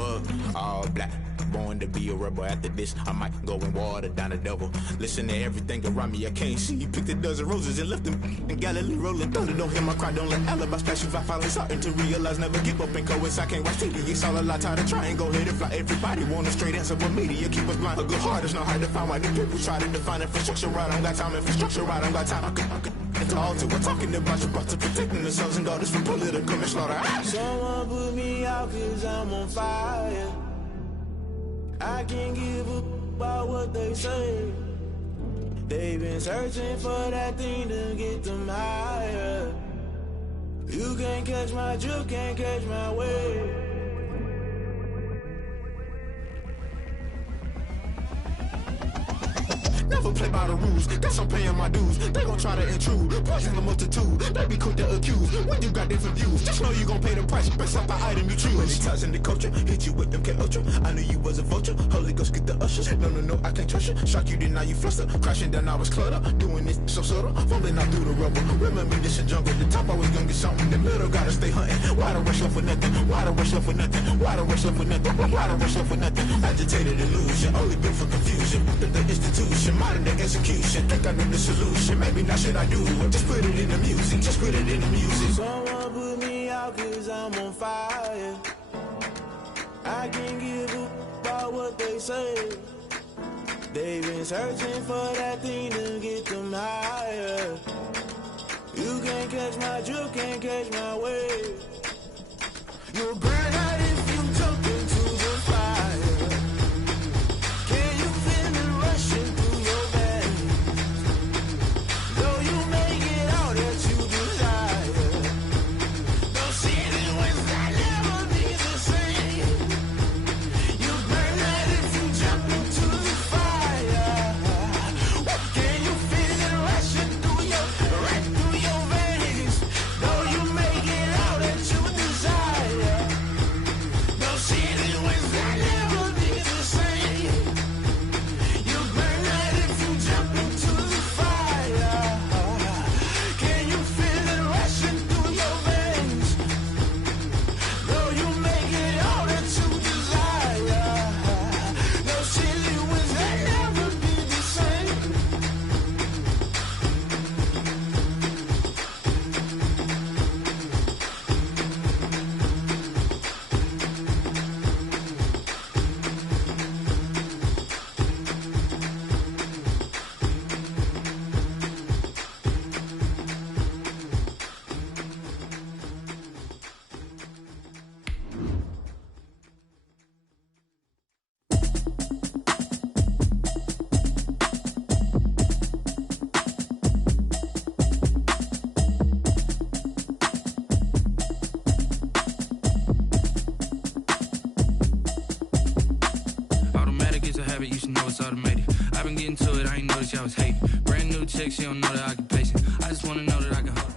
bug, all black. Born to be a rebel. After this, I might go and water down the devil. Listen to everything around me, I can't see. Picked a dozen roses and left them in Galilee rolling thunder. Don't hear my cry, don't let alibis pass you. I finally starting to realize, never give up and coincide. Can't watch TV, it's all a lot. Tired of trying, go ahead and fly. Everybody want a straight answer, but media keep us blind. A good heart is not hard to find. Why the people try to define infrastructure right? I don't got time, infrastructure right, I don't got time. I could it's all to we're talking about you, about to protecting the sons and daughters from political manslaughter. Someone put me out cause I'm on fire. I can't give up about what they say. They've been searching for that thing to get them higher. You can't catch my drift, can't catch my wave. Never play by the rules, guess I'm paying my dues. They gon' try to intrude, poison the multitude. They be quick to accuse, when you got different views. Just know you gon' pay the price, based off the item you choose. When it ties in the culture, hit you with MK Ultra. I knew you was a vulture, Holy Ghost get the ushers. No, I can't trust you. Shock you, then now you fluster. Crashing down, I was clutter. Doing this so subtle, fumbling out through the rubble. Remember this a jungle, the top always gonna get something. The middle gotta stay hunting. Why the rush left for nothing? Why the rush left for nothing? Why the rush left for nothing? Why the rush left for nothing? Agitated illusion, only built for confusion. The institution, modern day execution. Think I know the solution, maybe not should I do it. Just put it in the music, just put it in the music. Someone put me out cause I'm on fire. I can't give up about what they say. They've been searching for that thing to get them higher. You can't catch my drift, can't catch my wave. You'll burn out if you jump into the fire. Can you feel it rushing through your veins? Though you make it all that you desire. Those feelings will never be the same. You burn out if you jump into the fire. Can you feel it rushing through your veins? Though you make it all that you desire. Those feelings will never be the same. You burn out if you jump into the fire. Can you feel it rushing through your veins? Though you make it all that you desire. Those feelings will never be the same. Automatic is a habit, you should know it's automated. I've been getting to it, I ain't noticed y'all was hating. Brand new chick, she don't know the occupation. I just wanna know that I can hold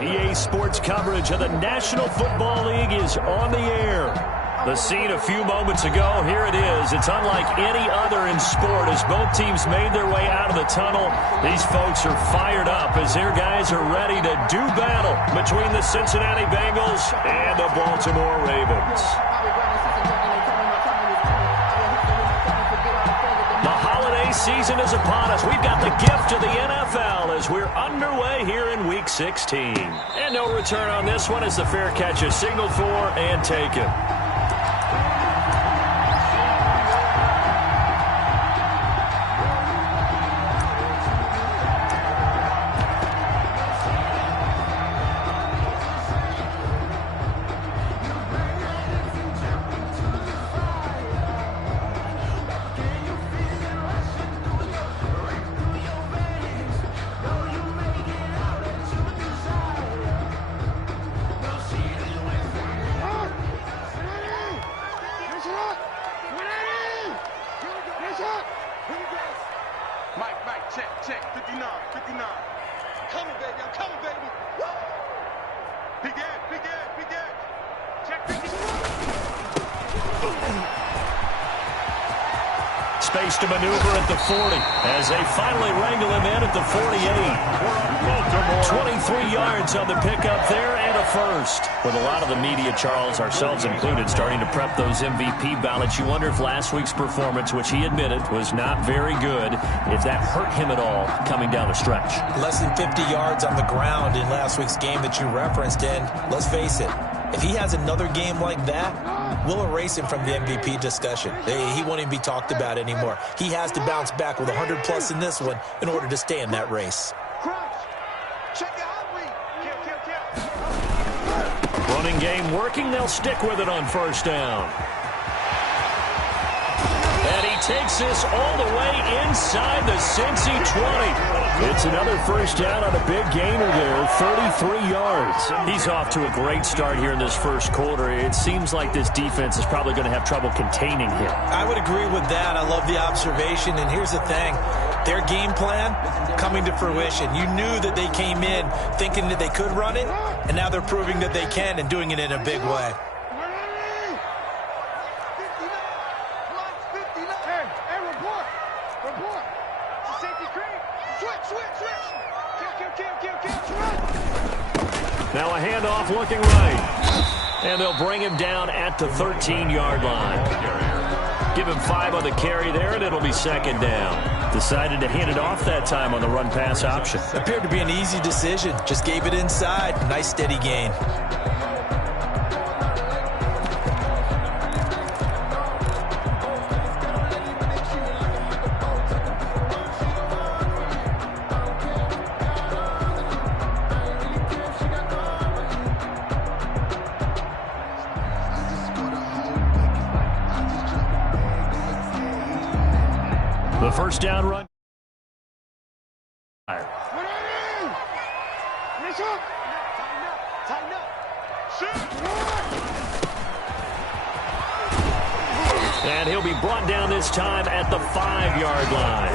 a EA Sports coverage of the National Football League is on the air. The scene a few moments ago, here it is. It's unlike any other in sport as both teams made their way out of the tunnel. These folks are fired up as their guys are ready to do battle between the Cincinnati Bengals and the Baltimore Ravens. The holiday season is upon us. We've got the gift of the NFL as we're underway here in Week 16. And no return on this one as the fair catch is signaled for and taken. Mike, check, 59. Coming, baby, I'm coming, baby. Woo! Begin. Check 59. space to maneuver at the 40 as they finally wrangle him in at the 48. 23 yards on the pickup there and a first. With a lot of the media, Charles, ourselves included, starting to prep those MVP ballots, you wonder if last week's performance, which he admitted was not very good, if that hurt him at all coming down the stretch. Less than 50 yards on the ground in last week's game that you referenced, and let's face it, if he has another game like that, we'll erase him from the MVP discussion. He won't even be talked about anymore. He has to bounce back with 100-plus in this one in order to stay in that race. Running game working. They'll stick with it on first down. And he takes this all the way inside the Cincy 20. It's another first down on a big gainer there, 33 yards. He's off to a great start here in this first quarter. It seems like this defense is probably going to have trouble containing him. I would agree with that. I love the observation. And here's the thing. Their game plan coming to fruition. You knew that they came in thinking that they could run it, and now they're proving that they can and doing it in a big way. Now a handoff looking right. And they'll bring him down at the 13-yard line. Give him 5 on the carry there, and it'll be second down. Decided to hand it off that time on the run-pass option. Appeared to be an easy decision. Just gave it inside. Nice, steady gain. The first down run. And he'll be brought down this time at the 5-yard line.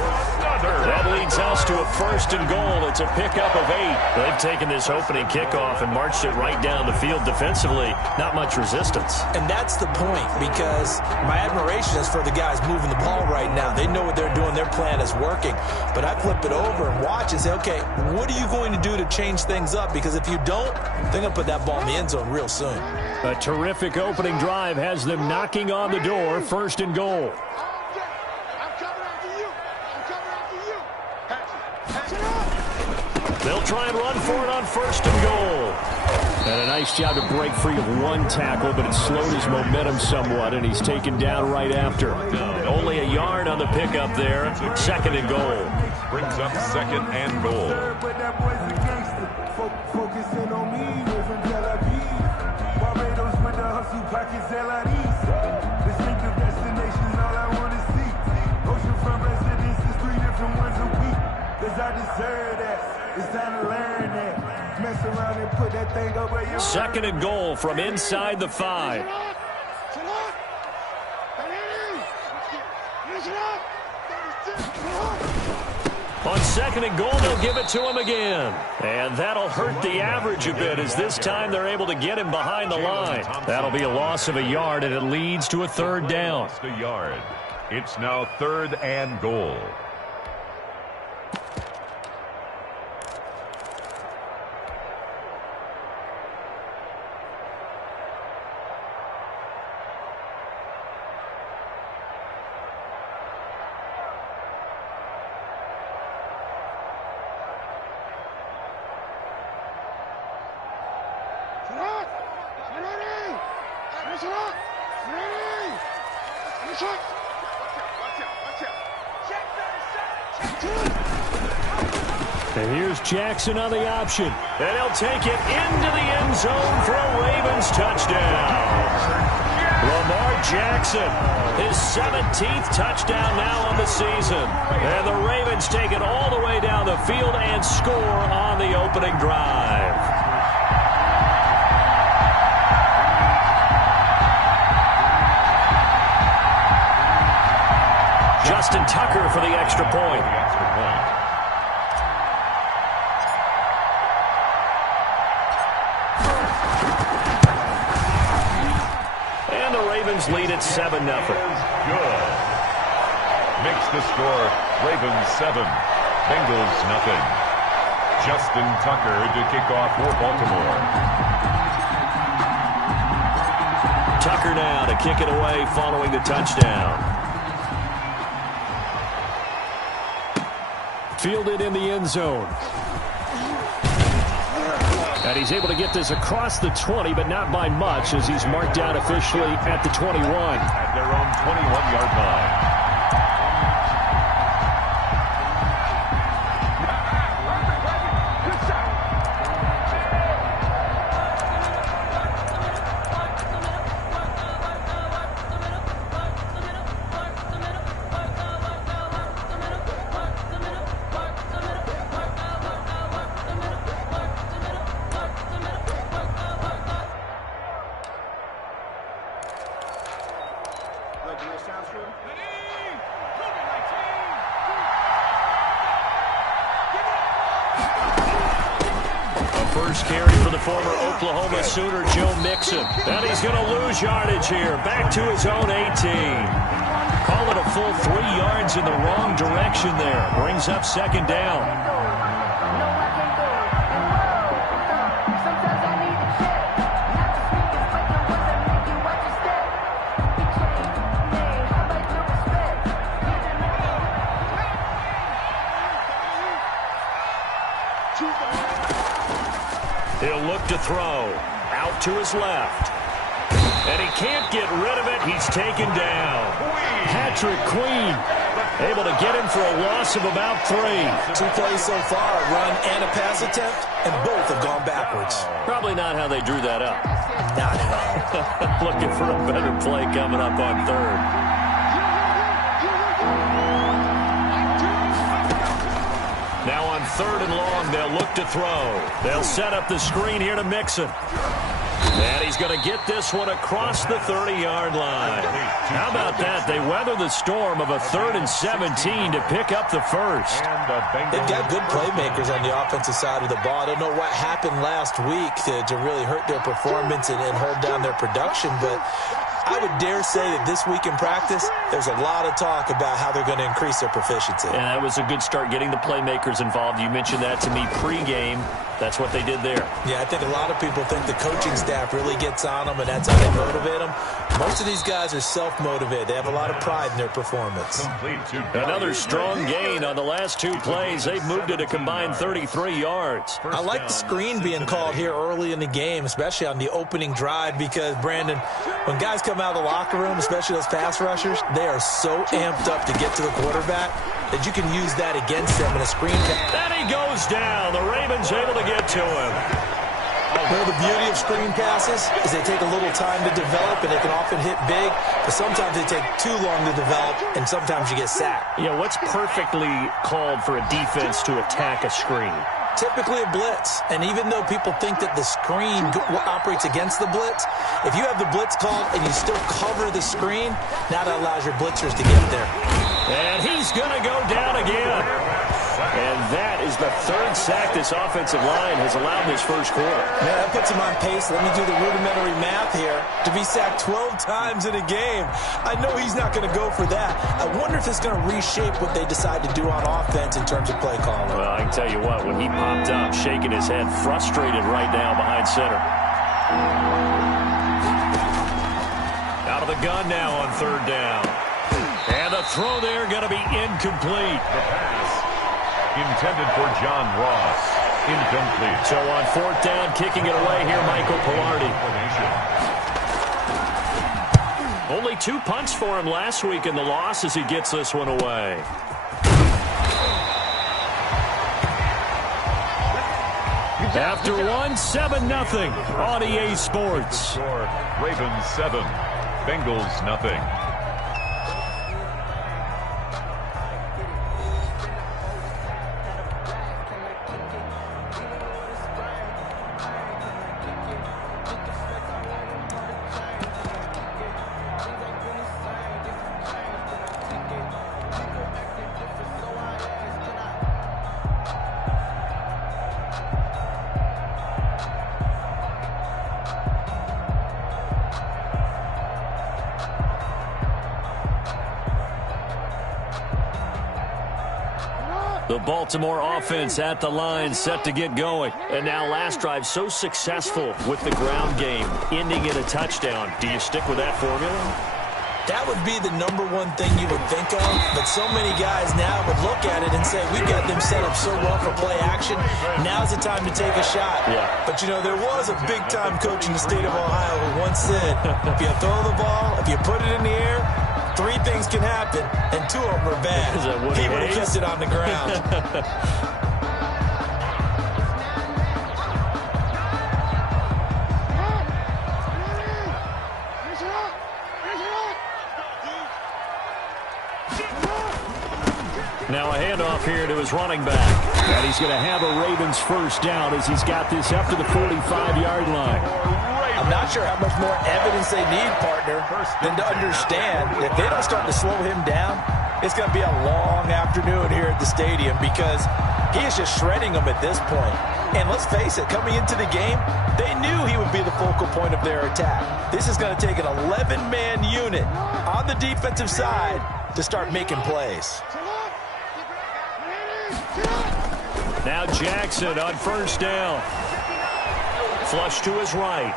That leads us to a first and goal. It's a pickup of 8. They've taken this opening kickoff and marched it right down the field defensively. Not much resistance. And that's the point, because my admiration is for the guys moving the ball right now. They know what they're doing. Their plan is working. But I flip it over and watch and say, okay, what are you going to do to change things up? Because if you don't, they're going to put that ball in the end zone real soon. A terrific opening drive has them knocking on the door. First and goal. They'll try and run for it on first and goal. And a nice job to break free of one tackle, but it slowed his momentum somewhat, and he's taken down right after. Only a yard on the pickup there. Second and goal. Brings up second and goal. Focusing on me, we're from Tel Aviv. Barbados with the hustle pockets, LIDs. Distinctive destinations, all I want to see. Oceanfront residences, 3 different ones a week. Cause I deserve that. It's time to learn that. Mess around and put that thing up where you. Second and goal from inside the 5. On second and goal, they'll give it to him again. And that'll hurt the average a bit, as this time they're able to get him behind the line. That'll be a loss of a yard, and it leads to a third down. A yard. It's now third and goal. And here's Jackson on the option. And he'll take it into the end zone for a Ravens touchdown. Lamar Jackson, his 17th touchdown now on the season. And the Ravens take it all the way down the field and score on the opening drive. Justin Tucker for the extra point. And the Ravens lead at 7-0. makes the score Ravens 7, Bengals nothing. Justin Tucker to kick off for Baltimore. Tucker now to kick it away following the touchdown. Fielded in the end zone. And he's able to get this across the 20, but not by much, as he's marked out officially at the 21. At their own 21-yard line. First carry for the former Oklahoma Sooner, Joe Mixon. And he's going to lose yardage here. Back to his own 18. Call it a full 3 yards in the wrong direction there. Brings up second down. He'll look to throw. Out to his left. And he can't get rid of it. He's taken down. Patrick Queen able to get him for a loss of about 3. 2 plays so far, a run and a pass attempt, and both have gone backwards. Probably not how they drew that up. Not at all. Looking for a better play coming up on third. Now on 3rd and long, they'll look to throw. They'll set up the screen here to Mixon. And he's going to get this one across the 30-yard line. How about that? They weather the storm of a 3rd and 17 to pick up the first. They've got good playmakers on the offensive side of the ball. I don't know what happened last week to really hurt their performance and hold down their production, but I would dare say that this week in practice, there's a lot of talk about how they're going to increase their proficiency. And that was a good start, getting the playmakers involved. You mentioned that to me pregame. That's what they did there. Yeah, I think a lot of people think the coaching staff really gets on them, and that's how they motivate them. Most of these guys are self-motivated. They have a lot of pride in their performance. Another strong gain on the last 2 plays. They've moved it a combined 33 yards. I like the screen being called here early in the game, especially on the opening drive, because, Brandon, when guys come out of the locker room, especially those pass rushers, they are so amped up to get to the quarterback that you can use that against them in a screen pass. And he goes down. The Ravens able to get to him. Well, the beauty of screen passes is they take a little time to develop, and they can often hit big, but sometimes they take too long to develop, and sometimes you get sacked. Yeah, what's perfectly called for a defense to attack a screen? Typically a blitz, and even though people think that the screen operates against the blitz, if you have the blitz called and you still cover the screen, now that allows your blitzers to get there. And he's going to go down again. And that is the 3rd sack this offensive line has allowed this first quarter. Yeah, that puts him on pace. Let me do the rudimentary math here. To be sacked 12 times in a game, I know he's not going to go for that. I wonder if it's going to reshape what they decide to do on offense in terms of play calling. Well, I can tell you what, when he popped up, shaking his head, frustrated right now behind center. Out of the gun now on 3rd down. And the throw there going to be incomplete. The pass intended for John Ross. Incomplete. So on 4th down, kicking it away here, Michael Pilardi. Only 2 punts for him last week in the loss as he gets this one away. After 1, 7-0 on EA Sports. Ravens 7, Bengals nothing. The Baltimore offense at the line, set to get going. And now last drive so successful with the ground game, ending in a touchdown. Do you stick with that formula? That would be the #1 thing you would think of, but so many guys now would look at it and say, we've got them set up so well for play action, now's the time to take a shot. Yeah. But, you know, there was a big-time coach in the state of Ohio who once said, if you throw the ball, if you put it in the air, 3 things can happen, and 2 of them are bad. He would have kept it on the ground. Now a handoff here to his running back. And he's going to have a Ravens first down as he's got this up to the 45-yard line. I'm not sure how much more evidence they need, partner, than to understand if they don't start to slow him down, it's going to be a long afternoon here at the stadium because he is just shredding them at this point. And let's face it, coming into the game, they knew he would be the focal point of their attack. This is going to take an 11-man unit on the defensive side to start making plays. Now Jackson on first down. Flush to his right.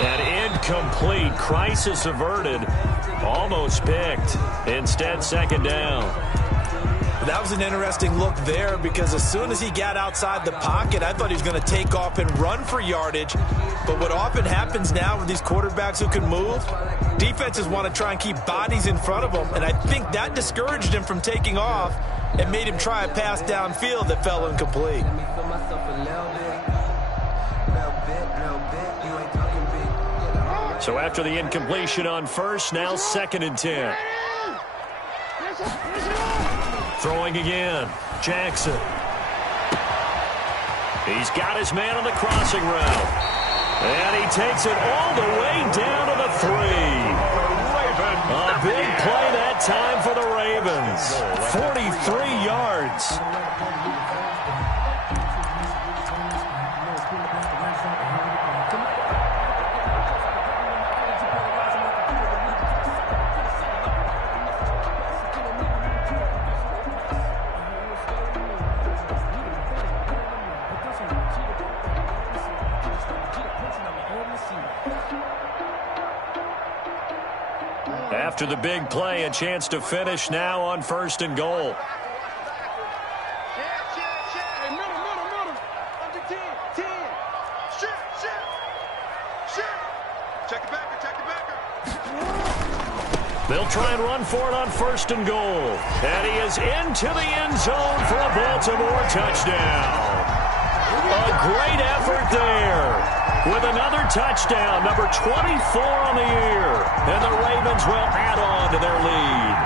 And incomplete. Crisis averted. Almost picked. Instead, second down. That was an interesting look there because as soon as he got outside the pocket, I thought he was going to take off and run for yardage. But what often happens now with these quarterbacks who can move, defenses want to try and keep bodies in front of them. And I think that discouraged him from taking off and made him try a pass downfield that fell incomplete. So after the incompletion on first, now 2nd and 10. Throwing again, Jackson. He's got his man on the crossing route. And he takes it all the way down to the 3. A big play that time for the Ravens. 43 yards. After the big play, a chance to finish now on 1st and goal. They'll try and run for it on 1st and goal. And he is into the end zone for a Baltimore touchdown. A great effort there. With another touchdown, number 24 on the year. And the Ravens will add on to their lead.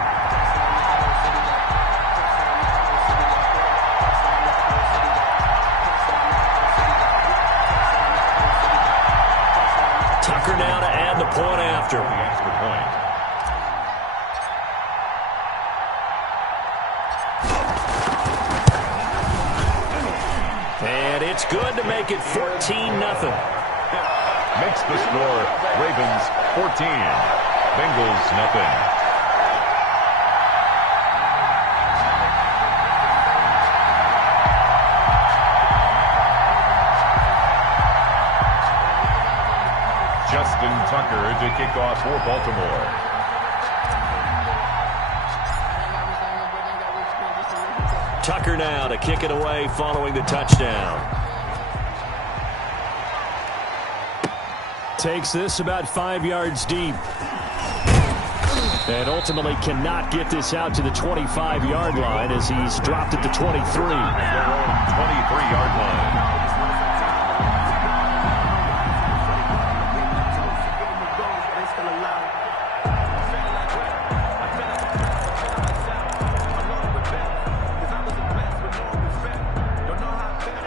Tucker now to add the point after. The extra point. And it's good to make it 14-0. Makes the score Ravens 14, Bengals nothing. Justin Tucker to kick off for Baltimore. Tucker now to kick it away following the touchdown. Takes this about 5 yards deep. And ultimately cannot get this out to the 25-yard line as he's dropped at the 23. Their own 23-yard line.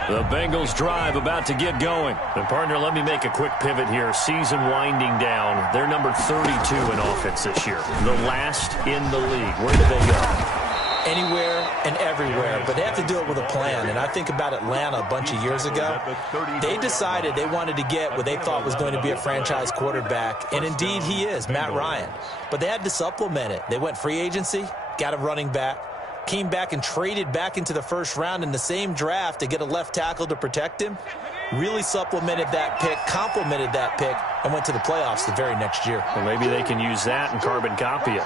The Bengals drive about to get going. And partner, let me make a quick pivot here. Season winding down. They're number 32 in offense this year. The last in the league. Where do they go? Anywhere and everywhere, but they have to do it with a plan. And I think about Atlanta a bunch of years ago. They decided they wanted to get what they thought was going to be a franchise quarterback, and indeed he is, Matt Ryan. But they had to supplement it. They went free agency, got a running back, came back and traded back into the first round in the same draft to get a left tackle to protect him. Really supplemented that pick, complemented that pick, and went to the playoffs the very next year. Well, maybe they can use that and carbon copy it.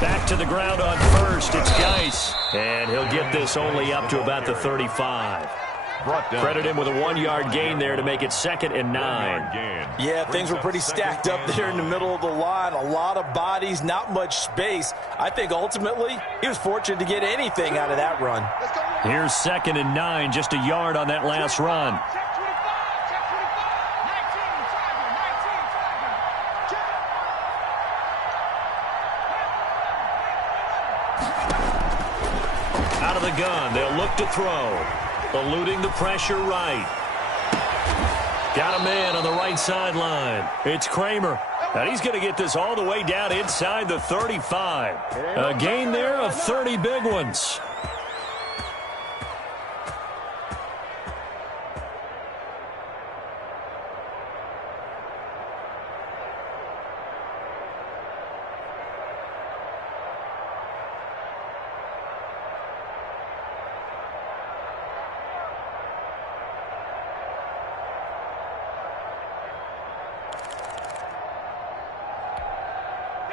Back to the ground on first. It's Geis. And he'll get this only up to about the 35. Credit him with a 1-yard gain there to make it 2nd and 9. Yeah, things were pretty stacked up there in the middle of the line. A lot of bodies, not much space. I think ultimately he was fortunate to get anything out of that run. Here's 2nd and 9, just a yard on that last run. Out of the gun, they'll look to throw. Eluding the pressure right. Got a man on the right sideline. It's Kramer. And he's going to get this all the way down inside the 35. A gain there of 30 big ones.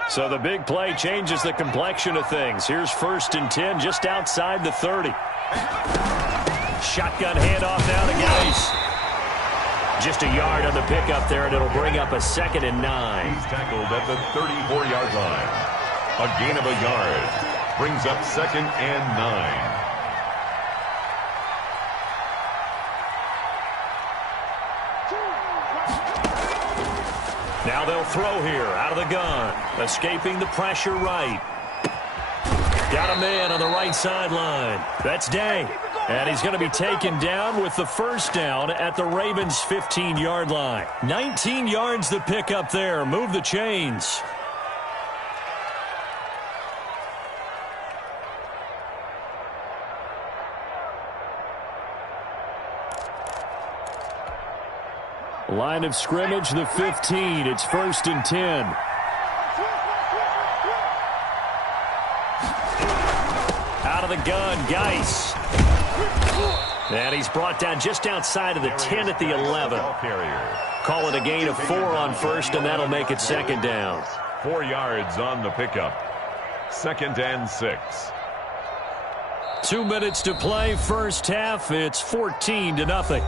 So the big play changes the complexion of things. Here's 1st and 10 just outside the 30. Shotgun handoff now to Geis. Just a yard on the pickup there, and it'll bring up a 2nd and 9. He's tackled at the 34-yard line. A gain of a yard brings up 2nd and 9. Now they'll throw here out of the gun. Escaping the pressure right. Got a man on the right sideline. That's Day. And he's going to be taken down with the 1st down at the Ravens' 15-yard line. 19 yards the pick up there. Move the chains. Line of scrimmage, the 15. It's 1st and 10. Out of the gun, Geis. And he's brought down just outside of the 10 at the 11. Call it a gain of 4 on 1st, and that'll make it 2nd down. 4 yards on the pickup. 2nd and 6. 2 minutes to play, first half. It's 14-0.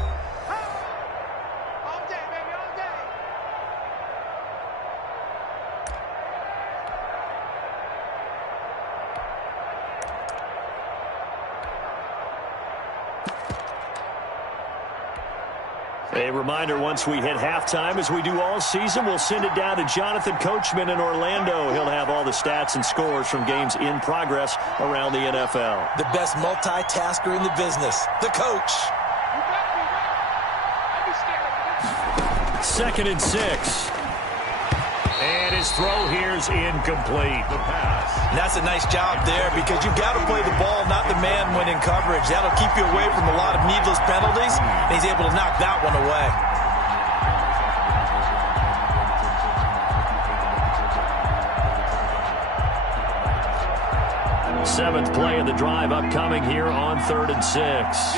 A reminder, once we hit halftime, as we do all season, we'll send it down to Jonathan Coachman in Orlando. He'll have all the stats and scores from games in progress around the NFL. The best multitasker in the business, the coach. 2nd and 6. And his throw here's incomplete. The pass. And that's a nice job there because you've got to play the ball, not the man when in coverage. That'll keep you away from a lot of needless penalties, and he's able to knock that one away. Seventh play of the drive upcoming here on 3rd and 6.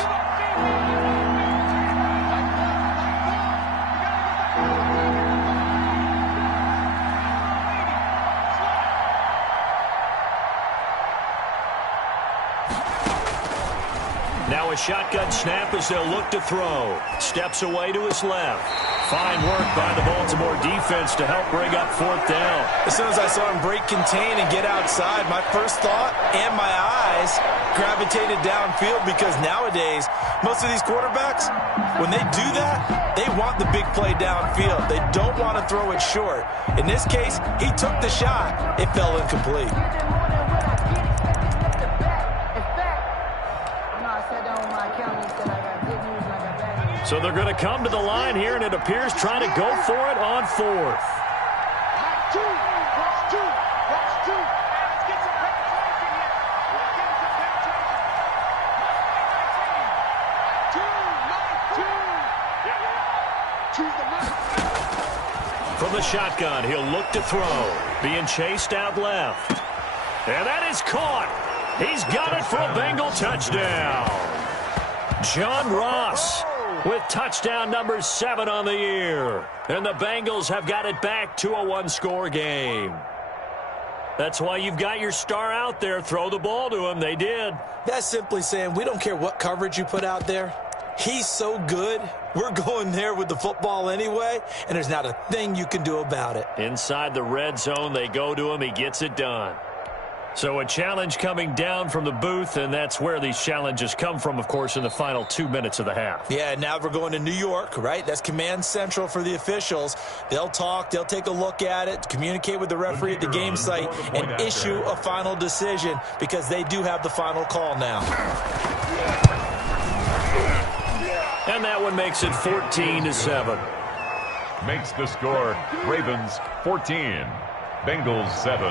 Now a shotgun snap as they'll look to throw. Steps away to his left. Fine work by the Baltimore defense to help bring up 4th down. As soon as I saw him break contain and get outside, my first thought and my eyes gravitated downfield because nowadays, most of these quarterbacks, when they do that, they want the big play downfield. They don't want to throw it short. In this case, he took the shot. It fell incomplete. So they're going to come to the line here, and it appears trying to go for it on 4th. the shotgun. He'll look to throw. Being chased out left. And that is caught. He's got it for a Bengal touchdown. John Ross with touchdown number 7 on the year. And the Bengals have got it back to a one-score game. That's why you've got your star out there. Throw the ball to him. They did. That's simply saying we don't care what coverage you put out there. He's so good. We're going there with the football anyway, and there's not a thing you can do about it. Inside the red zone, they go to him. He gets it done. So a challenge coming down from the booth, and that's where these challenges come from, of course, in the final 2 minutes of the half. Yeah, now we're going to New York, right? That's command central for the officials. They'll talk, they'll take a look at it, communicate with the referee at the game site, and issue a final decision because they do have the final call now. And that one makes it 14-7. Makes the score Ravens 14, Bengals 7.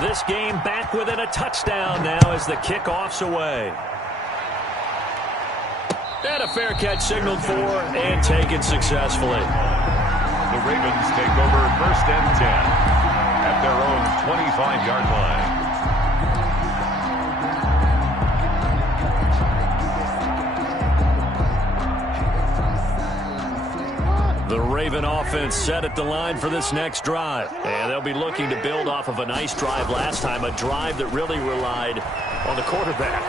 This game back within a touchdown now as the kickoff's away. And a fair catch signaled for and taken successfully. The Ravens take over 1st and 10 at their own 25-yard line. The Raven offense set at the line for this next drive. And they'll be looking to build off of a nice drive last time, a drive that really relied on the quarterback.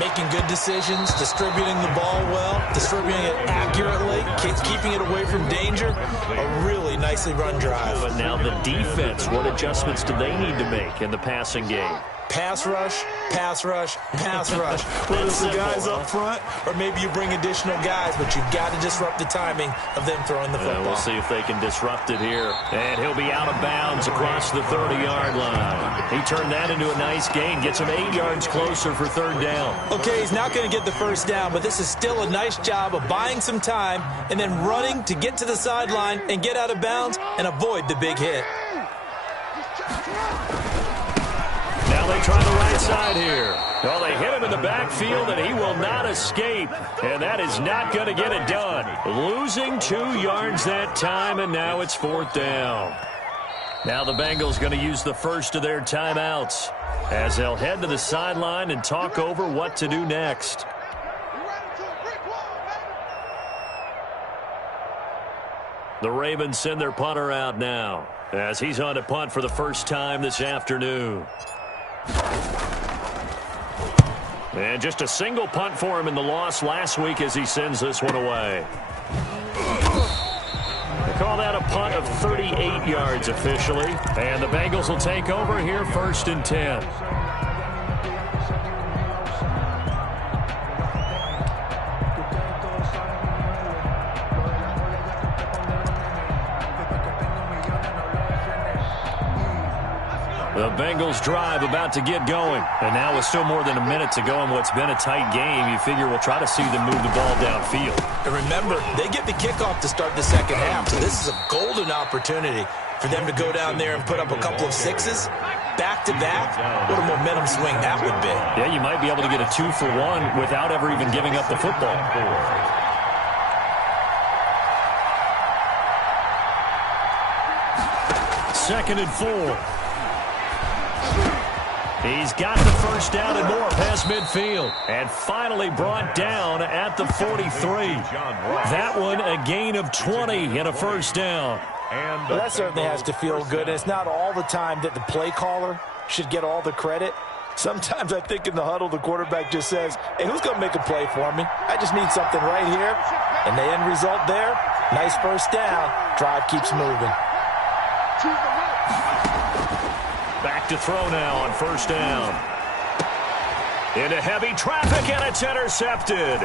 Making good decisions, distributing the ball well, distributing it accurately, keeping it away from danger. A really nicely run drive. But now the defense, what adjustments do they need to make in the passing game? Pass rush, pass rush, pass rush. Whether it's the guys up front or maybe you bring additional guys, but you've got to disrupt the timing of them throwing the football. We'll see if they can disrupt it here. And he'll be out of bounds across the 30-yard line. He turned that into a nice gain, gets him 8 yards closer for 3rd down. Okay, he's not going to get the 1st down, but this is still a nice job of buying some time and then running to get to the sideline and get out of bounds and avoid the big hit. Now they try the right side here. Well, they hit him in the backfield, and he will not escape. And that is not going to get it done. Losing 2 yards that time, and now it's 4th down. Now the Bengals going to use the first of their timeouts as they'll head to the sideline and talk over what to do next. The Ravens send their punter out now as he's on to punt for the first time this afternoon. And just a single punt for him in the loss last week as he sends this one away. They call that a punt of 38 yards officially. And the Bengals will take over here 1st and 10. The Bengals drive about to get going. And now with still more than a minute to go in what's been a tight game, you figure we'll try to see them move the ball downfield. And remember, they get the kickoff to start the 2nd half. So this is a golden opportunity for them to go down there and put up a couple of 6s. Back-to-back, what a momentum swing that would be. Yeah, you might be able to get a 2-for-1 without ever even giving up the football. 2nd and 4. He's got the 1st down and more past midfield. And finally brought down at the 43. That one a gain of 20 and a 1st down. Well, that certainly has to feel good. And it's not all the time that the play caller should get all the credit. Sometimes I think in the huddle the quarterback just says, hey, who's going to make a play for me? I just need something right here. And the end result there, nice 1st down. Drive keeps moving. Back to throw now on 1st down. Into heavy traffic, and it's intercepted.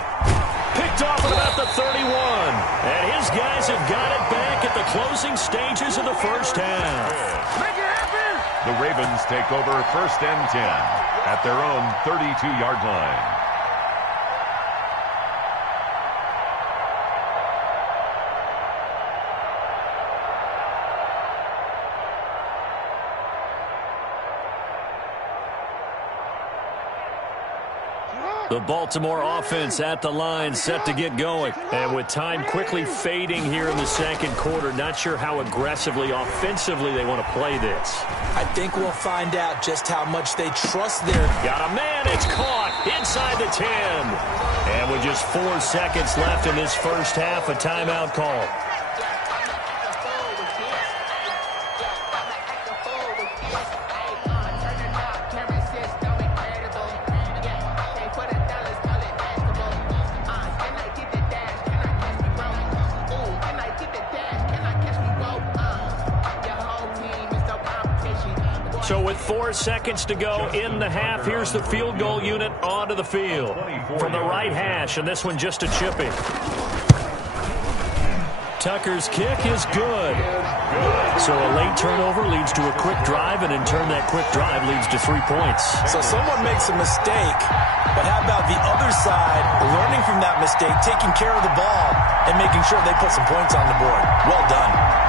Picked off at about the 31. And his guys have got it back at the closing stages of the 1st half. The Ravens take over 1st and 10 at their own 32-yard line. The Baltimore offense at the line, set to get going. And with time quickly fading here in the second quarter, not sure how aggressively, offensively they want to play this. I think we'll find out just how much they trust their... Got a man, it's caught inside the 10. And with just 4 seconds left in this first half, a timeout call. So with 4 seconds to go in the half, here's the field goal unit onto the field. From the right hash, and this one just a chipping. Tucker's kick is good. So a late turnover leads to a quick drive, and in turn that quick drive leads to 3 points. So someone makes a mistake, but how about the other side learning from that mistake, taking care of the ball, and making sure they put some points on the board? Well done.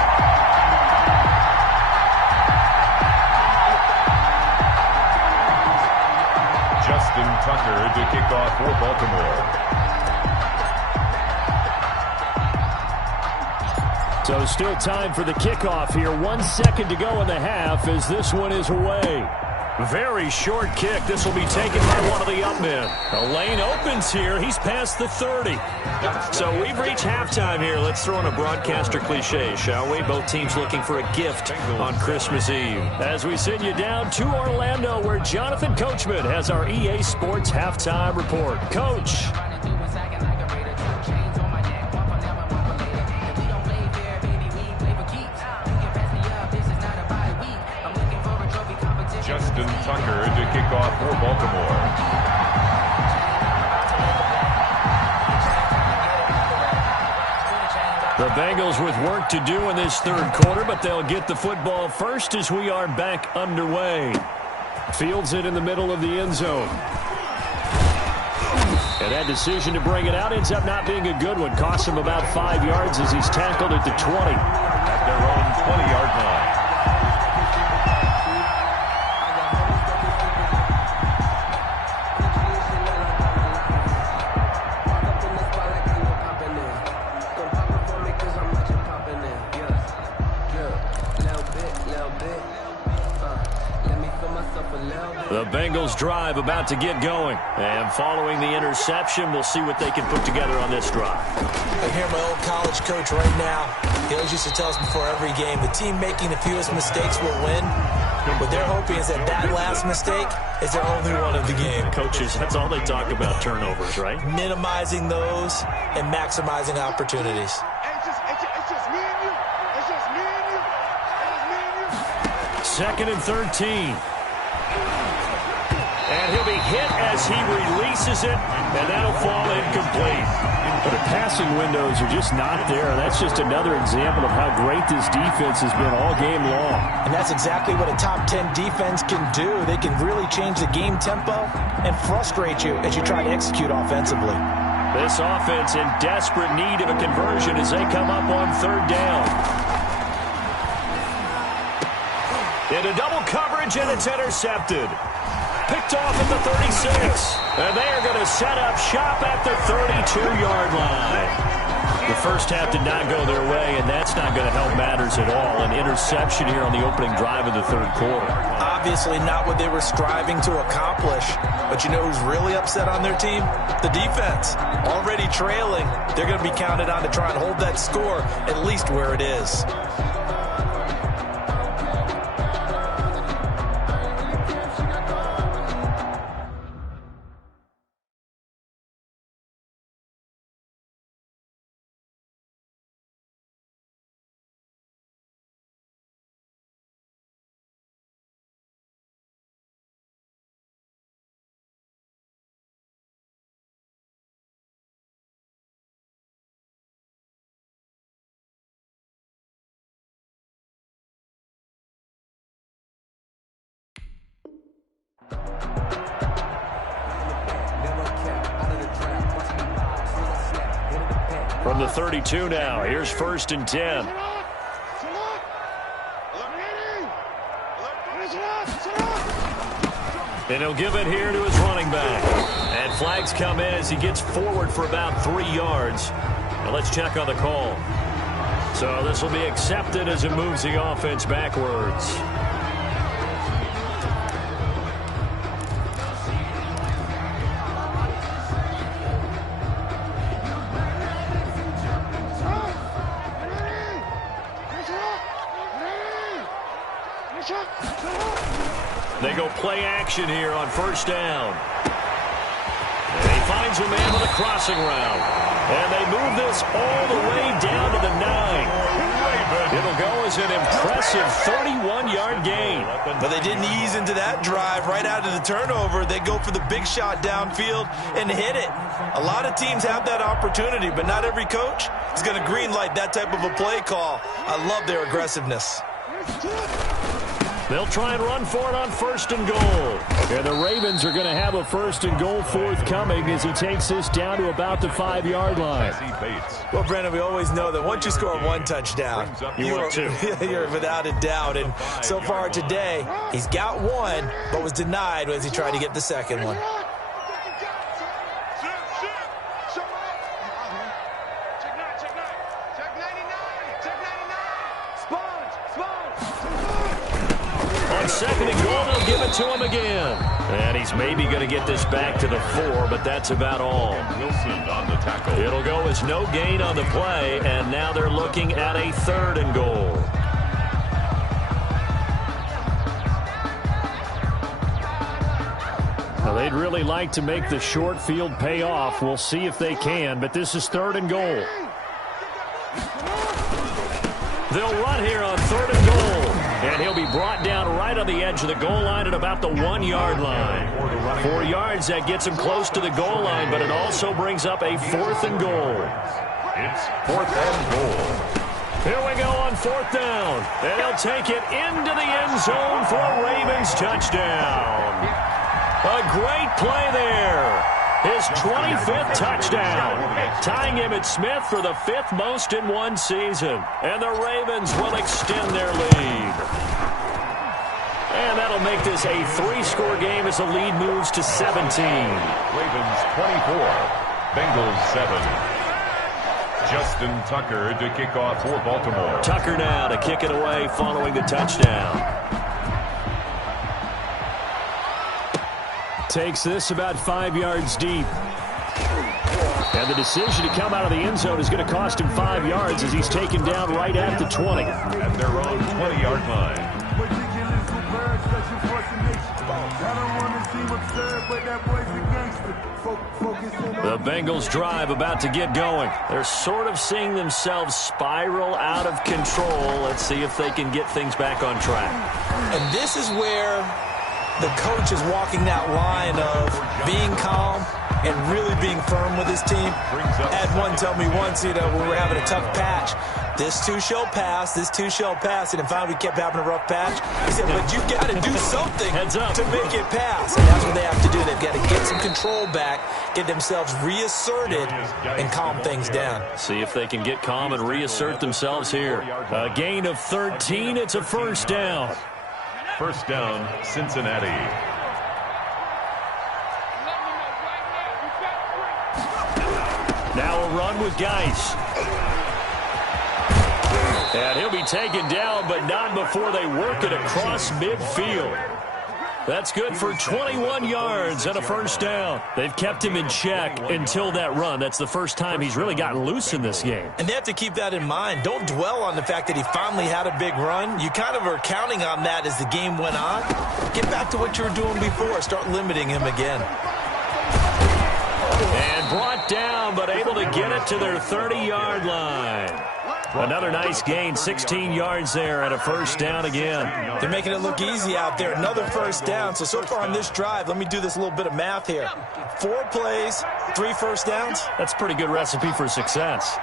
Justin Tucker to kick off for Baltimore. So still time for the kickoff here. 1 second to go in the half as this one is away. Very short kick. This will be taken by one of the up men. The lane opens here. He's past the 30. So we've reached halftime here. Let's throw in a broadcaster cliche, shall we? Both teams looking for a gift on Christmas Eve. As we send you down to Orlando, where Jonathan Coachman has our EA Sports halftime report. Coach. Justin Tucker to kick off for Baltimore. The Bengals with work to do in this third quarter, but they'll get the football first as we are back underway. Fields it in the middle of the end zone. And that decision to bring it out ends up not being a good one. Costs him about 5 yards as he's tackled at the 20. At their own 20-yard line. The Bengals drive about to get going. And following the interception, we'll see what they can put together on this drive. I hear my old college coach right now. He always used to tell us before every game, the team making the fewest mistakes will win. What they're hoping is that that last mistake is their only one of the game. Coaches, that's all they talk about, turnovers, right? Minimizing those and maximizing opportunities. It's just me and you. It's just me and you. It's just me and you. 2nd and 13. And he'll be hit as he releases it, and that'll fall incomplete. But the passing windows are just not there. That's just another example of how great this defense has been all game long. And that's exactly what a top 10 defense can do. They can really change the game tempo and frustrate you as you try to execute offensively. This offense in desperate need of a conversion as they come up on 3rd down. Into double coverage, and it's intercepted. Picked off at the 36. And they are going to set up shop at the 32-yard line. The first half did not go their way, and that's not going to help matters at all. An interception here on the opening drive of the third quarter. Obviously not what they were striving to accomplish. But you know who's really upset on their team? The defense. Already trailing. They're going to be counted on to try and hold that score at least where it is. From the 32 now, here's 1st and 10. And he'll give it here to his running back. And flags come in as he gets forward for about 3 yards. Now let's check on the call. So this will be accepted as it moves the offense backwards. They go play action here on first down. And he finds a man with a crossing route. And they move this all the way down to the 9. It'll go as an impressive 31-yard gain. But they didn't ease into that drive right out of the turnover. They go for the big shot downfield and hit it. A lot of teams have that opportunity, but not every coach is going to greenlight that type of a play call. I love their aggressiveness. They'll try and run for it on first and goal. And the Ravens are going to have a first and goal forthcoming as he takes this down to about the 5-yard line. Well, Brandon, we always know that once you score one touchdown, you're without a doubt. And so far today, he's got one, but was denied as he tried to get the second one. Second and goal, they'll give it to him again. And he's maybe going to get this back to the 4, but that's about all. Wilson on the tackle. It'll go as no gain on the play, and now they're looking at a 3rd and goal. Now, they'd really like to make the short field pay off. We'll see if they can, but this is 3rd and goal. They'll run here on 3rd and goal. And he'll be brought down right on the edge of the goal line at about the 1-yard line. 4 yards, that gets him close to the goal line, but it also brings up a 4th and goal. It's 4th and goal. Here we go on 4th down. And he'll take it into the end zone for a Ravens touchdown. A great play there. His 25th touchdown, tying him at Smith for the 5th most in one season. And the Ravens will extend their lead. And that'll make this a 3-score game as the lead moves to 17. Ravens 24, Bengals 7. Justin Tucker to kick off for Baltimore. Tucker now to kick it away following the touchdown. Takes this about 5 yards deep. And the decision to come out of the end zone is going to cost him 5 yards as he's taken down right at the 20. At their own 20-yard line. The Bengals drive about to get going. They're sort of seeing themselves spiral out of control. Let's see if they can get things back on track. And this is where the coach is walking that line of being calm and really being firm with his team. Had one tell me once, when we were having a tough patch, this too shall pass, this too shall pass. And in fact, we kept having a rough patch. He said, but you got to do something to make it pass. And that's what they have to do. They've got to get some control back, get themselves reasserted, and calm things down. See if they can get calm and reassert themselves here. A gain of 13. It's a 1st down. 1st down, Cincinnati. Now a run with Geis. And he'll be taken down, but not before they work it across midfield. That's good for 21 yards and a 1st down. They've kept him in check until that run. That's the first time he's really gotten loose in this game. And they have to keep that in mind. Don't dwell on the fact that he finally had a big run. You kind of are counting on that as the game went on. Get back to what you were doing before. Start limiting him again. And brought down, but able to get it to their 30-yard line. Another nice gain, 16 yards there and a 1st down again. They're making it look easy out there. Another 1st down. So far on this drive, let me do this little bit of math here. 4 plays, 3 1st downs. That's a pretty good recipe for success.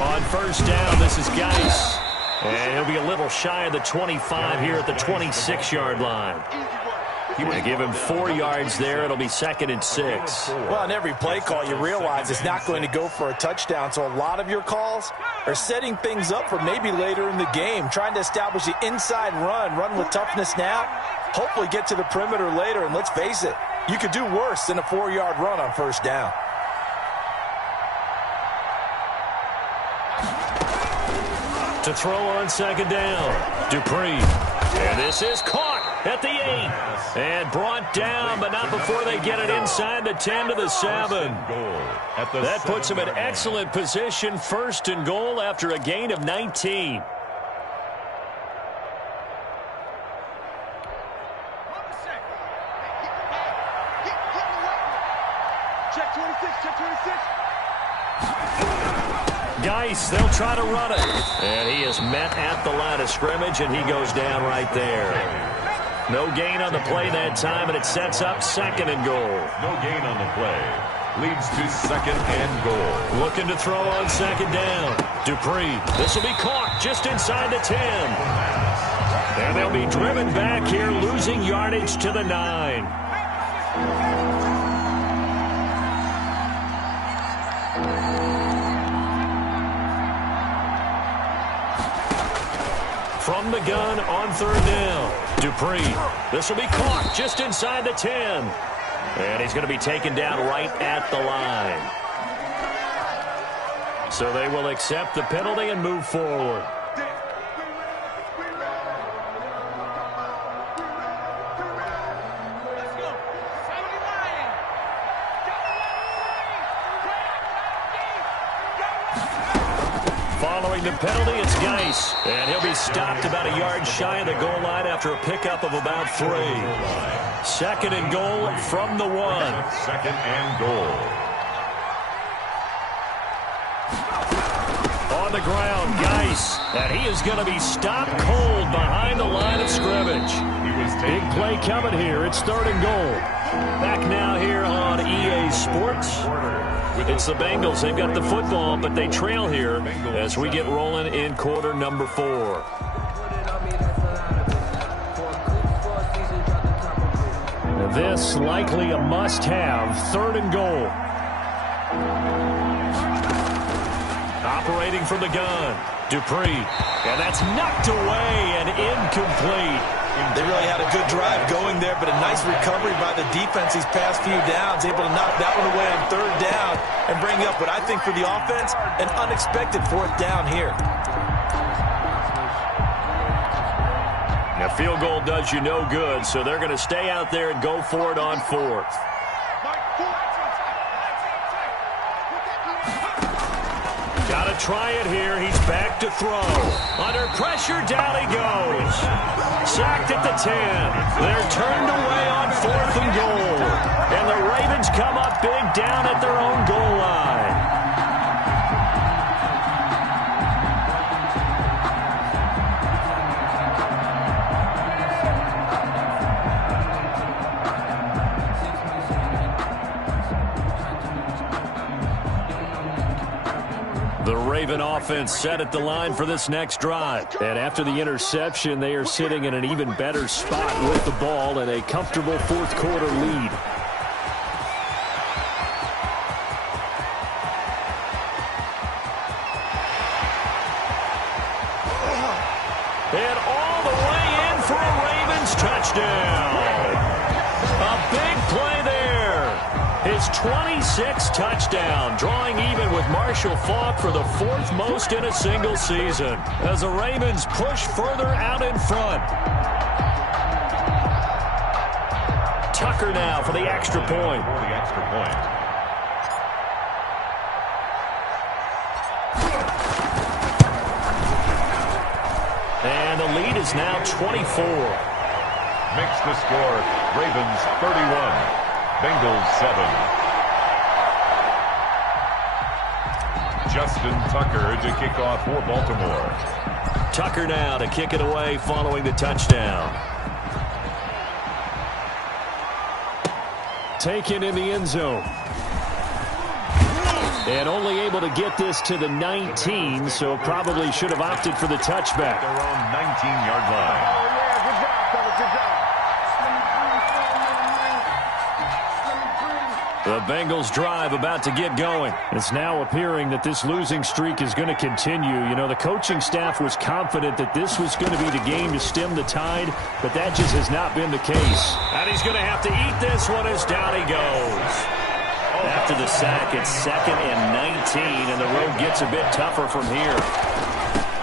On 1st down, this is Geis. And he'll be a little shy of the 25 here at the 26-yard line. Give him 4 yards there. It'll be 2nd and 6. Well, on every play call, you realize it's not going to go for a touchdown. So a lot of your calls are setting things up for maybe later in the game, trying to establish the inside run with toughness now, hopefully get to the perimeter later. And let's face it, you could do worse than a 4-yard run on first down. To throw on 2nd down, Dupree. And this is caught at the 8. And brought down, but not before they get it inside the 10 to the 7. That puts them in excellent position, 1st and goal after a gain of 19. Check 26, check 26. Geis, they'll try to run it. And he is met at the line of scrimmage, and he goes down right there. No gain on the play that time, and it sets up 2nd and goal. No gain on the play. Leads to 2nd and goal. Looking to throw on 2nd down. Dupree. This will be caught just inside the 10. And they'll be driven back here, losing yardage to the 9. From the gun on 3rd down. Dupree. This will be caught just inside the 10. And he's going to be taken down right at the line. So they will accept the penalty and move forward. Following the penalty, it's Geis. And he'll be stopped about a yard shy of the goal line after a pickup of about 3. 2nd and goal from the 1. 2nd and goal. On the ground, Geis. And he is going to be stopped cold behind the line of scrimmage. Big play coming here. It's 3rd and goal. Back now here on EA Sports. It's the Bengals. They've got the football, but they trail here as we get rolling in quarter number 4. This likely a must-have. 3rd and goal. Operating from the gun. Dupree. And that's knocked away and incomplete. They really had a good drive going there, but a nice recovery by the defense these past few downs, able to knock that one away on 3rd down and bring up what I think for the offense, an unexpected 4th down here. A field goal does you no good, so they're going to stay out there and go for it on 4th. Got to try it here. He's back to throw. Under pressure, down he goes. Sacked at the 10. They're turned away on 4th and goal. And the Ravens come up big down at their own goal line. The Raven offense set at the line for this next drive. And after the interception, they are sitting in an even better spot with the ball and a comfortable 4th quarter lead. And all the way in for a Ravens touchdown. A big play there. His 26th touchdown, drawing even with Marshall Faulk for the 4th most in a single season, as the Ravens push further out in front. Tucker now for the extra point. And the lead is now 24. Makes the score Ravens 31. Bengals 7. Justin Tucker to kick off for Baltimore. Tucker now to kick it away following the touchdown. Taken in the end zone. And only able to get this to the 19, so probably should have opted for the touchback. Their own 19-yard line. Oh, yeah, good job, fellas, good job. The Bengals drive about to get going. It's now appearing that this losing streak is going to continue. You know, the coaching staff was confident that this was going to be the game to stem the tide, but that just has not been the case. And he's going to have to eat this one as down he goes. After the sack, it's 2nd and 19, and the road gets a bit tougher from here.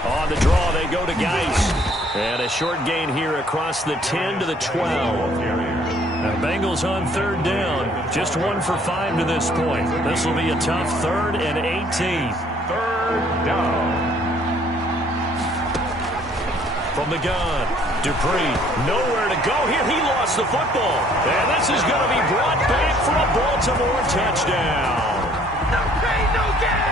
On the draw, they go to Geis. And a short gain here across the 10 to the 12. Now, Bengals on 3rd down. Just 1 for 5 to this point. This will be a tough 3rd and 18. 3rd down. From the gun, Dupree, nowhere to go here. He lost the football. And this is going to be brought back for a Baltimore touchdown. No pain, no gain.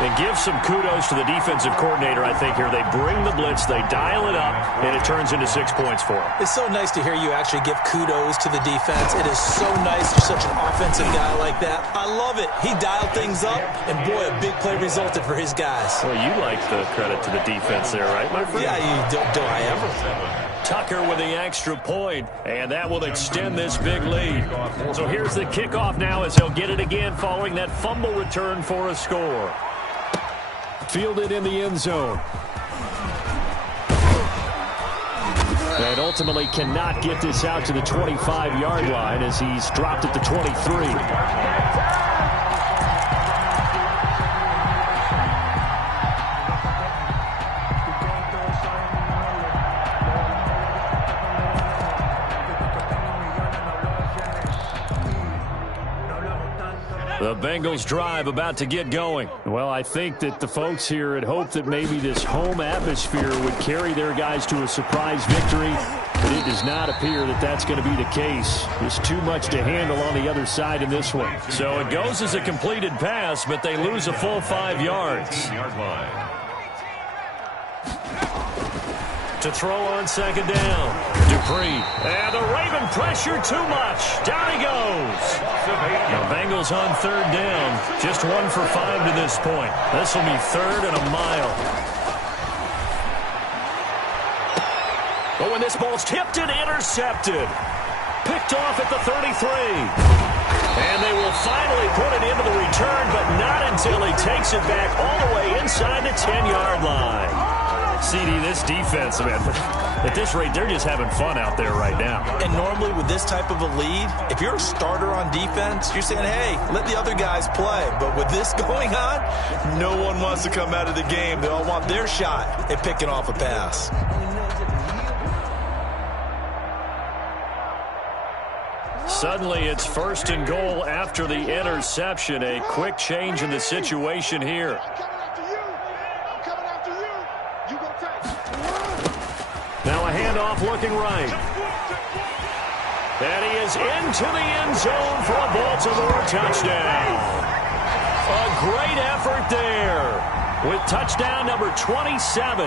And give some kudos to the defensive coordinator, I think, here. They bring the blitz, they dial it up, and it turns into 6 points for them. It's so nice to hear you actually give kudos to the defense. It is so nice you're such an offensive guy like that. I love it. He dialed things up, and boy, a big play resulted for his guys. Well, you like the credit to the defense there, right, my friend? Yeah, do I ever? Tucker with the extra point, and that will extend this big lead. So here's the kickoff now as he'll get it again following that fumble return for a score. Fielded in the end zone. And ultimately cannot get this out to the 25-yard line as he's dropped at the 23. The Bengals drive about to get going. Well, I think that the folks here had hoped that maybe this home atmosphere would carry their guys to a surprise victory, but it does not appear that that's going to be the case. There's too much to handle on the other side in this one. So it goes as a completed pass, but they lose a full 5 yards. To throw on 2nd down. Dupree. And the Raven pressure too much. Down he goes. The Bengals on 3rd down. Just 1 for 5 to this point. This will be 3rd and a mile. But when this ball's tipped and intercepted. Picked off at the 33. And they will finally put it into the return, but not until he takes it back all the way inside the 10-yard line. CD, this defense, man, at this rate, they're just having fun out there right now. And normally with this type of a lead, if you're a starter on defense, you're saying, hey, let the other guys play. But with this going on, no one wants to come out of the game. They all want their shot at picking off a pass. Suddenly, it's 1st and goal after the interception. A quick change in the situation here. Now a handoff looking right. And he is into the end zone for a Baltimore touchdown. A great effort there. With touchdown number 27,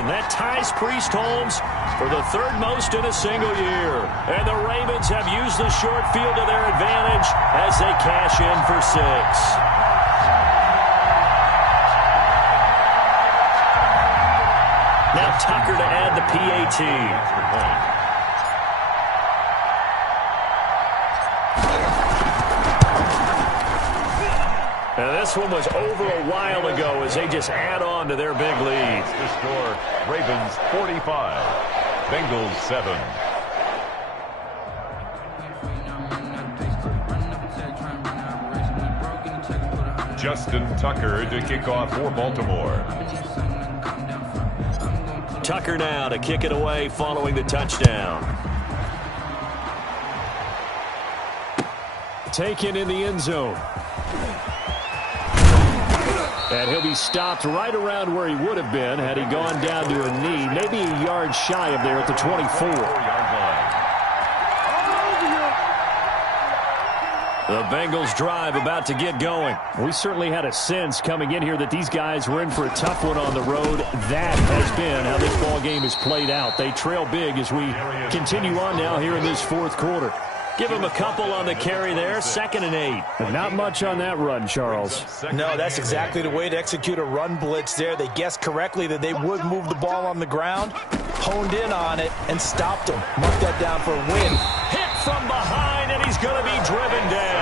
that ties Priest Holmes for the 3rd most in a single year. And the Ravens have used the short field to their advantage as they cash in for 6. Now Tucker to add the PAT. Now this one was over a while ago as they just add on to their big lead. The score, Ravens 45, Bengals 7. Justin Tucker to kick off for Baltimore. Tucker now to kick it away following the touchdown. Taken in the end zone. And he'll be stopped right around where he would have been had he gone down to a knee, maybe a yard shy of there at the 24. The Bengals drive about to get going. We certainly had a sense coming in here that these guys were in for a tough one on the road. That has been how this ball game has played out. They trail big as we continue on now here in this 4th quarter. Give them a couple on the carry there, 2nd and 8. And not much on that run, Charles. No, that's exactly the way to execute a run blitz there. They guessed correctly that they would move the ball on the ground, honed in on it, and stopped them. Mark that down for a win. Hit from behind, and he's going to be driven down.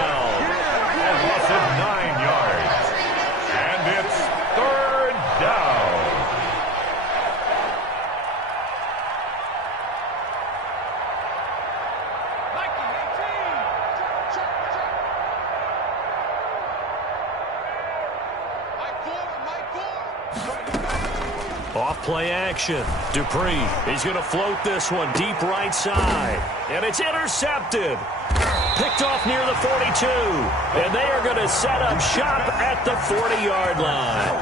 Off play action. Dupree, he's going to float this one deep right side. And it's intercepted. Picked off near the 42. And they are going to set up shop at the 40-yard line.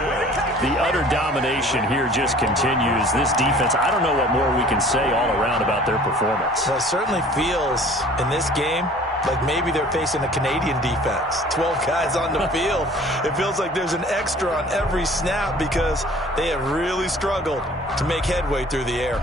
The utter domination here just continues. This defense, I don't know what more we can say all around about their performance. Well, it certainly feels in this game like maybe they're facing a Canadian defense. 12 guys on the field. It feels like there's an extra on every snap because they have really struggled to make headway through the air.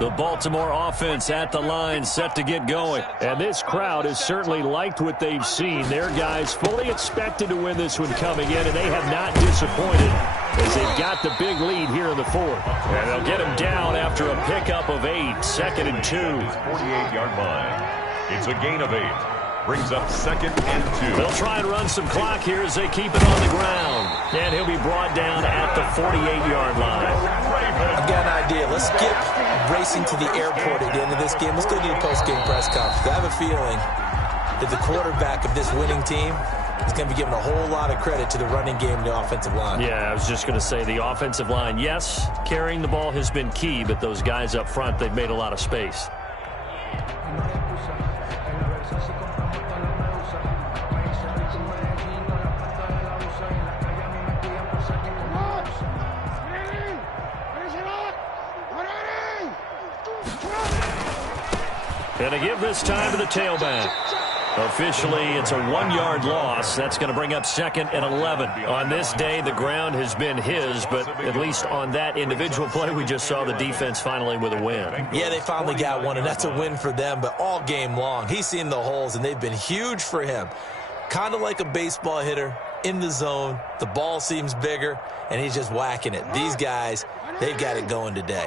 The Baltimore offense at the line, set to get going. And this crowd has certainly liked what they've seen. Their guys fully expected to win this one coming in, and they have not disappointed as they've got the big lead here in the fourth. And they'll get him down after a pickup of 8, 2nd and 2. 48-yard line. It's a gain of 8. Brings up 2nd and 2. They'll try and run some clock here as they keep it on the ground. And he'll be brought down at the 48-yard line. I've got an idea. Let's skip racing to the airport at the end of this game. Let's go do the post-game press conference. I have a feeling that the quarterback of this winning team is going to be given a whole lot of credit to the running game and the offensive line. Yeah, I was just going to say the offensive line, yes, carrying the ball has been key, but those guys up front, they've made a lot of space. And to give this time to the tailback. Officially, it's a 1-yard loss. That's going to bring up 2nd and 11. On this day, the ground has been his, but at least on that individual play, we just saw the defense finally with a win. Yeah, they finally got one, and that's a win for them, but all game long, he's seen the holes, and they've been huge for him. Kind of like a baseball hitter in the zone. The ball seems bigger, and he's just whacking it. These guys, they've got it going today.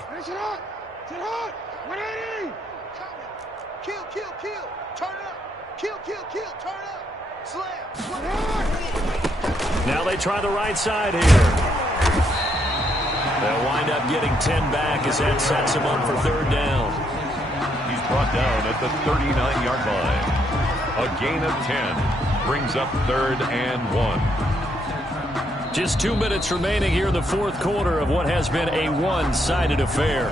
Now they try the right side here. They'll wind up getting 10 back as that sets him up for 3rd down. He's brought down at the 39-yard line. A gain of 10 brings up 3rd and 1. Just 2 minutes remaining here in the fourth quarter of what has been a one-sided affair.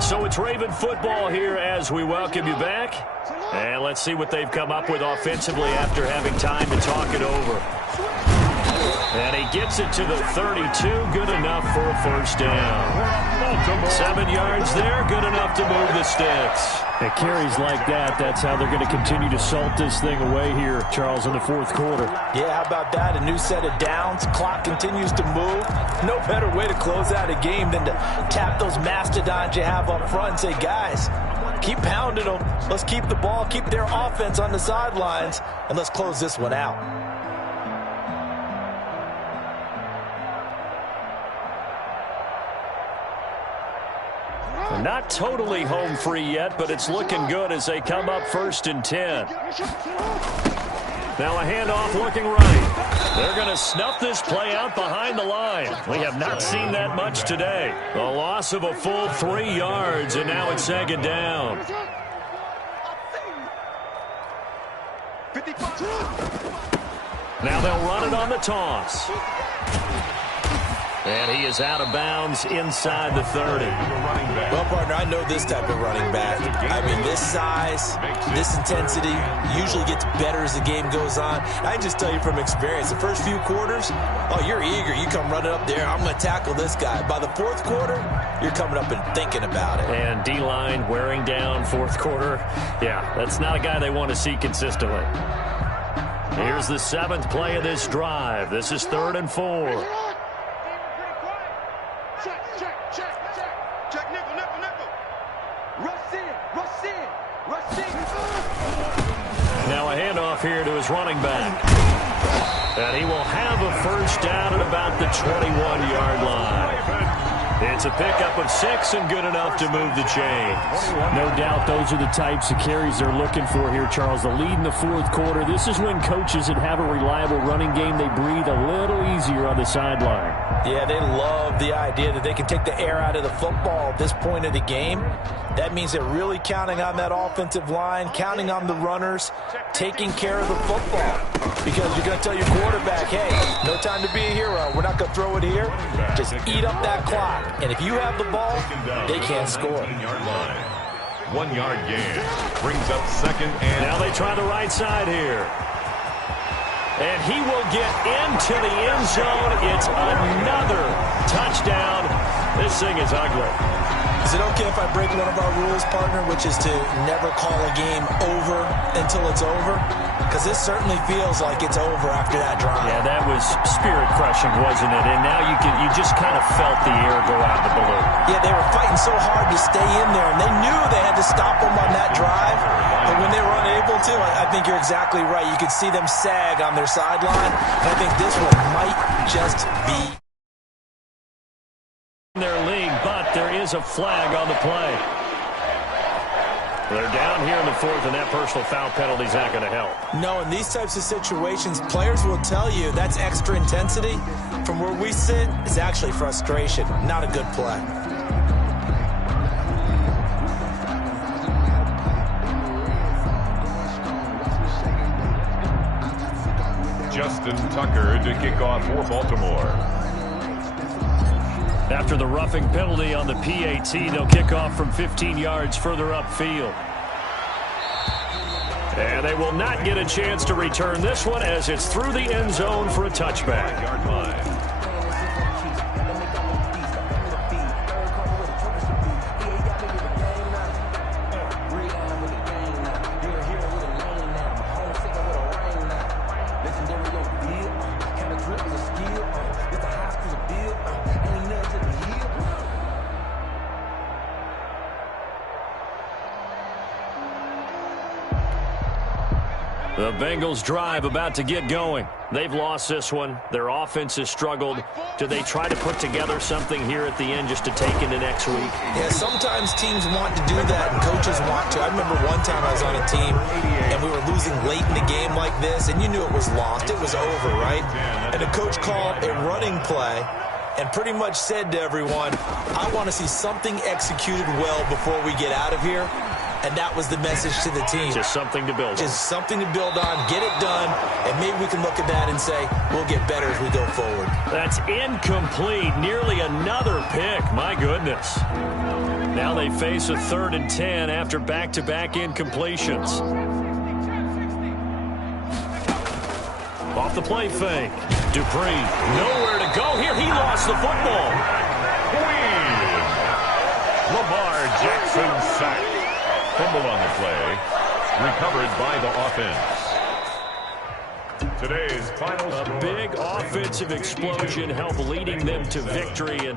So it's Raven football here as we welcome you back. And let's see what they've come up with offensively after having time to talk it over. And he gets it to the 32. Good enough for a 1st down. 7 yards there. Good enough to move the sticks. At carries like that, that's how they're going to continue to salt this thing away here, Charles, in the fourth quarter. Yeah, how about that? A new set of downs. Clock continues to move. No better way to close out a game than to tap those mastodons you have up front and say, guys, keep pounding them. Let's keep the ball, keep their offense on the sidelines, and let's close this one out. Not totally home free yet, but it's looking good as they come up 1st and 10. Now a handoff looking right. They're going to snuff this play out behind the line. We have not seen that much today. A loss of a full 3 yards, and now it's 2nd down. Now they'll run it on the toss. And he is out of bounds inside the 30. Well, partner, I know this type of running back. I mean, this size, this intensity usually gets better as the game goes on. I can just tell you from experience, the first few quarters, oh, you're eager. You come running up there, I'm going to tackle this guy. By the fourth quarter, you're coming up and thinking about it. And D-line wearing down fourth quarter. Yeah, that's not a guy they want to see consistently. Here's the 7th play of this drive. This is 3rd and 4. Now a handoff here to his running back. And he will have a 1st down at about the 21-yard line. It's a pickup of 6 and good enough to move the chains. No doubt those are the types of carries they're looking for here, Charles. The lead in the fourth quarter. This is when coaches that have a reliable running game, they breathe a little easier on the sideline. Yeah, they love the idea that they can take the air out of the football at this point of the game. That means they're really counting on that offensive line, counting on the runners, taking care of the football. Because you're going to tell your quarterback, hey, no time to be a hero. We're not going to throw it here. Just eat up that clock. And if you have the ball, they can't score. 1 yard gain brings up second and... Now they try the right side here. And he will get into the end zone. It's another touchdown. This thing is ugly. Is it okay if I break one of our rules, partner, which is to never call a game over until it's over? Because this certainly feels like it's over after that drive. Yeah, that was spirit-crushing, wasn't it? And now you just kind of felt the air go out of the balloon. Yeah, they were fighting so hard to stay in there, and they knew they had to stop them on that drive. But when they were unable to, I think you're exactly right. You could see them sag on their sideline. And I think this one might just be their league, but there is a flag on the play. They're down here in the fourth, and that personal foul penalty is not going to help. No, in these types of situations, players will tell you that's extra intensity. From where we sit, it's actually frustration, not a good play. Justin Tucker to kick off for Baltimore. After the roughing penalty on the PAT, they'll kick off from 15 yards further upfield. And they will not get a chance to return this one as it's through the end zone for a touchback. Yard line. The Bengals drive about to get going. They've lost this one. Their offense has struggled. Do they try to put together something here at the end just to take into next week? Yeah, sometimes teams want to do that and coaches want to. I remember one time I was on a team and we were losing late in the game like this and you knew it was lost. It was over, right? And the coach called a running play and pretty much said to everyone, I want to see something executed well before we get out of here. And that was the message to the team. Just something to build on. Just something to build on, get it done, and maybe we can look at that and say, we'll get better as we go forward. That's incomplete. Nearly another pick. My goodness. Now they face a 3rd and 10 after back-to-back incompletions. Off the play fake. Dupree, nowhere to go here. He lost the football. Lamar Jackson sacked. Fumble on the play, recovered by the offense. Today's final score. A big offensive explosion helped leading them to victory, and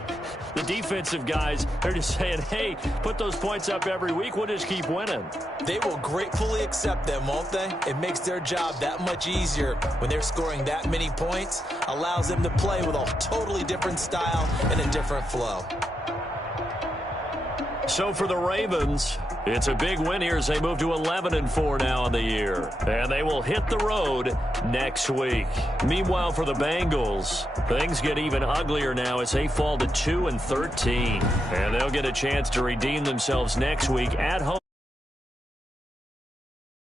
the defensive guys are just saying, hey, put those points up every week, we'll just keep winning. They will gratefully accept them, won't they? It makes their job that much easier when they're scoring that many points, allows them to play with a totally different style and a different flow. So for the Ravens, it's a big win here as they move to 11-4 now in the year. And they will hit the road next week. Meanwhile, for the Bengals, things get even uglier now as they fall to 2-13. And they'll get a chance to redeem themselves next week at home.